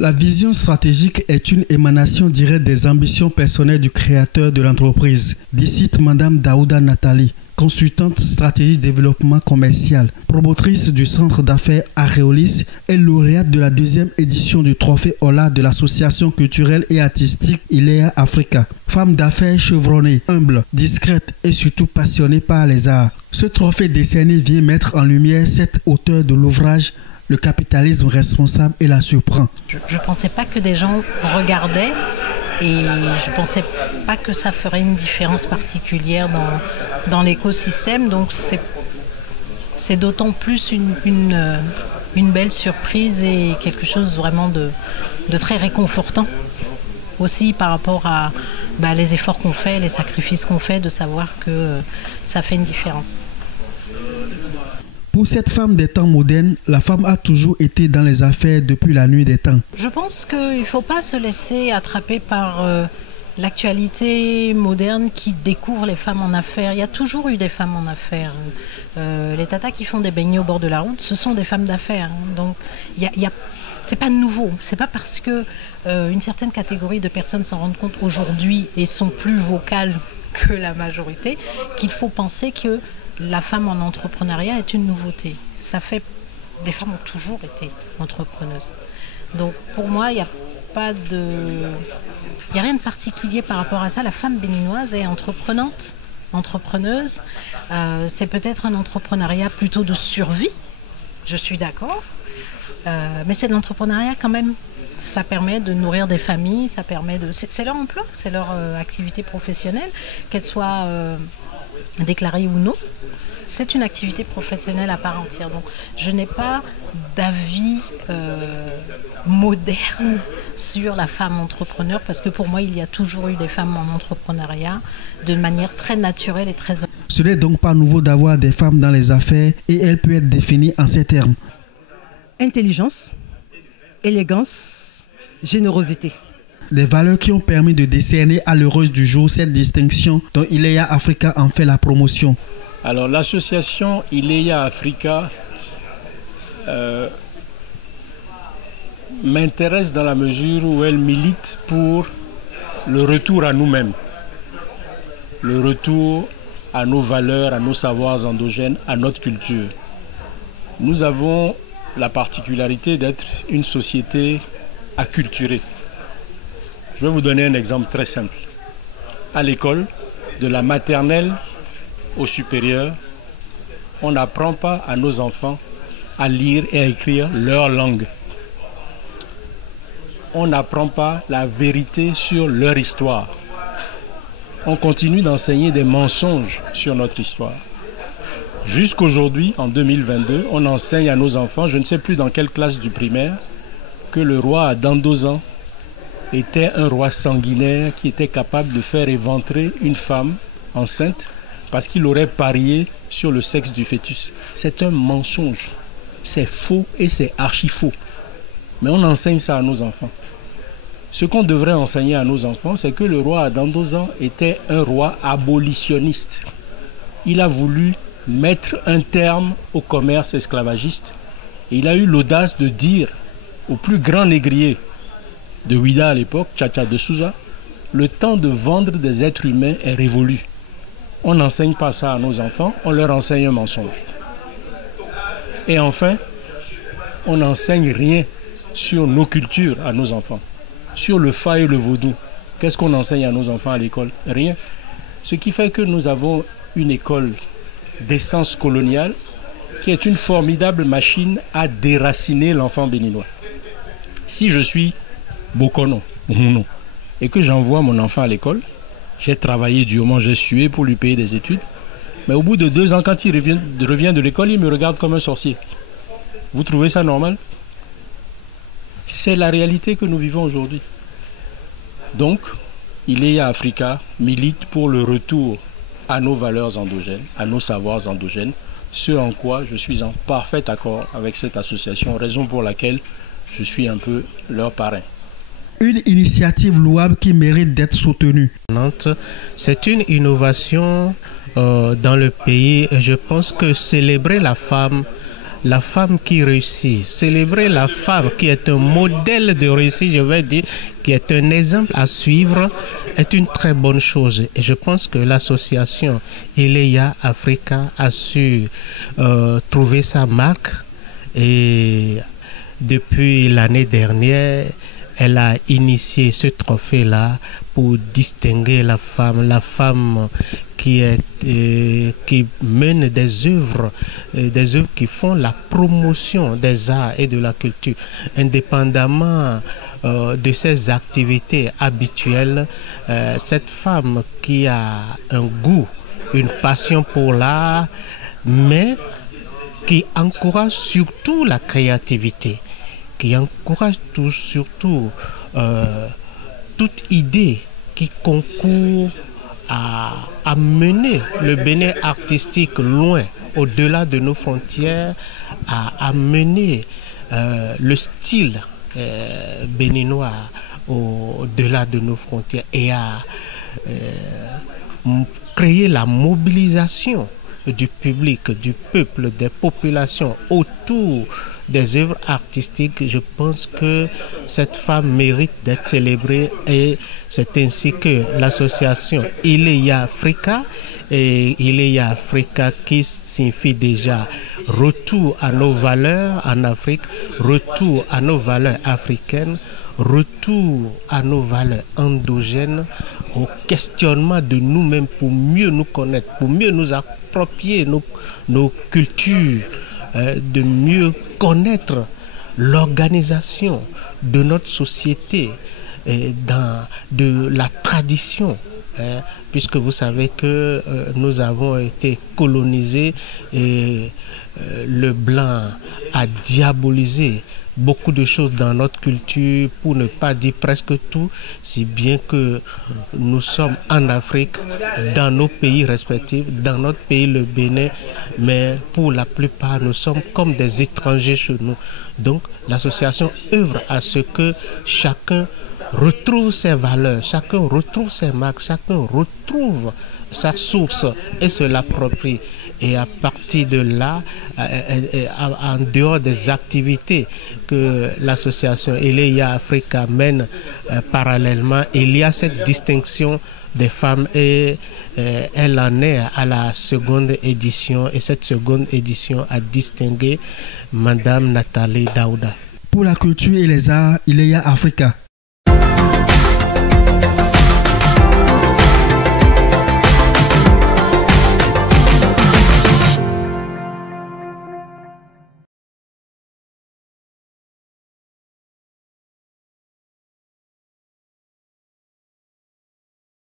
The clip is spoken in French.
La vision stratégique est une émanation directe des ambitions personnelles du créateur de l'entreprise, décide Madame Daouda Nathalie, consultante stratégie développement commercial, promotrice du centre d'affaires Areolis et lauréate de la 2e édition du trophée Ola de l'association culturelle et artistique ILEA Africa. Femme d'affaires chevronnée, humble, discrète et surtout passionnée par les arts. Ce trophée décerné vient mettre en lumière cette auteure de l'ouvrage Le capitalisme responsable et la surprend. Je ne pensais pas que des gens regardaient et je ne pensais pas que ça ferait une différence particulière dans l'écosystème. Donc c'est d'autant plus une belle surprise et quelque chose vraiment de très réconfortant. Aussi par rapport à les efforts qu'on fait, les sacrifices qu'on fait, de savoir que ça fait une différence. Pour cette femme des temps modernes, la femme a toujours été dans les affaires depuis la nuit des temps. Je pense qu'il ne faut pas se laisser attraper par l'actualité moderne qui découvre les femmes en affaires. Il y a toujours eu des femmes en affaires. Les tatas qui font des beignets au bord de la route, ce sont des femmes d'affaires. Donc, c'est pas nouveau. C'est pas parce que une certaine catégorie de personnes s'en rendent compte aujourd'hui et sont plus vocales que la majorité qu'il faut penser que la femme en entrepreneuriat est une nouveauté. Des femmes ont toujours été entrepreneuses. Donc pour moi, il n'y a rien de particulier par rapport à ça. La femme béninoise est entrepreneuse. C'est peut-être un entrepreneuriat plutôt de survie, je suis d'accord. Mais c'est de l'entrepreneuriat quand même. Ça permet de nourrir des familles, c'est leur emploi, c'est leur activité professionnelle, qu'elle soit déclarée ou non. C'est une activité professionnelle à part entière. Donc, je n'ai pas d'avis moderne sur la femme entrepreneur parce que pour moi, il y a toujours eu des femmes en entrepreneuriat de manière très naturelle et très... Ce n'est donc pas nouveau d'avoir des femmes dans les affaires et elle peut être définie en ces termes. Intelligence, élégance, générosité. Des valeurs qui ont permis de décerner à l'heureuse du jour cette distinction dont ILEA Africa en fait la promotion. Alors l'association ILEA Africa m'intéresse dans la mesure où elle milite pour le retour à nous-mêmes, le retour à nos valeurs, à nos savoirs endogènes, à notre culture. Nous avons la particularité d'être une société acculturée. Je vais vous donner un exemple très simple. À l'école, de la maternelle au supérieur, on n'apprend pas à nos enfants à lire et à écrire leur langue. On n'apprend pas la vérité sur leur histoire. On continue d'enseigner des mensonges sur notre histoire. Jusqu'aujourd'hui, en 2022, on enseigne à nos enfants, je ne sais plus dans quelle classe du primaire, que le roi Dandosan était un roi sanguinaire qui était capable de faire éventrer une femme enceinte parce qu'il aurait parié sur le sexe du fœtus. C'est un mensonge. C'est faux et c'est archi faux. Mais on enseigne ça à nos enfants. Ce qu'on devrait enseigner à nos enfants, c'est que le roi Dandosan était un roi abolitionniste. Il a voulu mettre un terme au commerce esclavagiste. Et il a eu l'audace de dire au plus grand négrier de Ouida à l'époque, Tchatcha de Souza, le temps de vendre des êtres humains est révolu. On n'enseigne pas ça à nos enfants, on leur enseigne un mensonge. Et enfin, on n'enseigne rien sur nos cultures à nos enfants. Sur le fa et le vaudou, qu'est-ce qu'on enseigne à nos enfants à l'école? Rien. Ce qui fait que nous avons une école d'essence coloniale qui est une formidable machine à déraciner l'enfant béninois. Si je suis Bokono et que j'envoie mon enfant à l'école, j'ai travaillé durement, j'ai sué pour lui payer des études, mais au bout de 2 ans, quand il revient de l'école, il me regarde comme un sorcier. Vous trouvez ça normal? C'est la réalité que nous vivons aujourd'hui. Donc, ILEA Africa milite pour le retour à nos valeurs endogènes, à nos savoirs endogènes, ce en quoi je suis en parfait accord avec cette association, raison pour laquelle je suis un peu leur parrain. Une initiative louable qui mérite d'être soutenue. C'est une innovation dans le pays et je pense que célébrer la femme la femme qui réussit, célébrer la femme qui est un modèle de réussite, je vais dire, qui est un exemple à suivre, est une très bonne chose. Et je pense que l'association Eleya Africa a su trouver sa marque. Et depuis l'année dernière, elle a initié ce trophée-là pour distinguer la femme qui mène des œuvres qui font la promotion des arts et de la culture, indépendamment de ses activités habituelles. Cette femme qui a un goût, une passion pour l'art, mais qui encourage surtout la créativité, qui encourage surtout toute idée qui concourt à mener le Bénin artistique loin, au-delà de nos frontières, à mener le style béninois au-delà de nos frontières et à créer la mobilisation du public, du peuple, des populations autour des œuvres artistiques. Je pense que cette femme mérite d'être célébrée et c'est ainsi que l'association Eleya Africa, et Eleya Africa qui signifie déjà retour à nos valeurs en Afrique, retour à nos valeurs africaines, retour à nos valeurs endogènes, au questionnement de nous-mêmes pour mieux nous connaître, pour mieux nous approprier nos cultures, de mieux connaître l'organisation de notre société, de la tradition, puisque vous savez que nous avons été colonisés et le blanc a diabolisé beaucoup de choses dans notre culture, pour ne pas dire presque tout, si bien que nous sommes en Afrique, dans nos pays respectifs, dans notre pays le Bénin, mais pour la plupart nous sommes comme des étrangers chez nous. Donc l'association œuvre à ce que chacun retrouve ses valeurs, chacun retrouve ses marques, chacun retrouve sa source et se l'approprie. Et à partir de là, en dehors des activités que l'association Eleya Africa mène parallèlement, il y a cette distinction des femmes et elle en est à la seconde édition. Et cette seconde édition a distingué Madame Nathalie Daouda. Pour la culture et les arts, Eleya Africa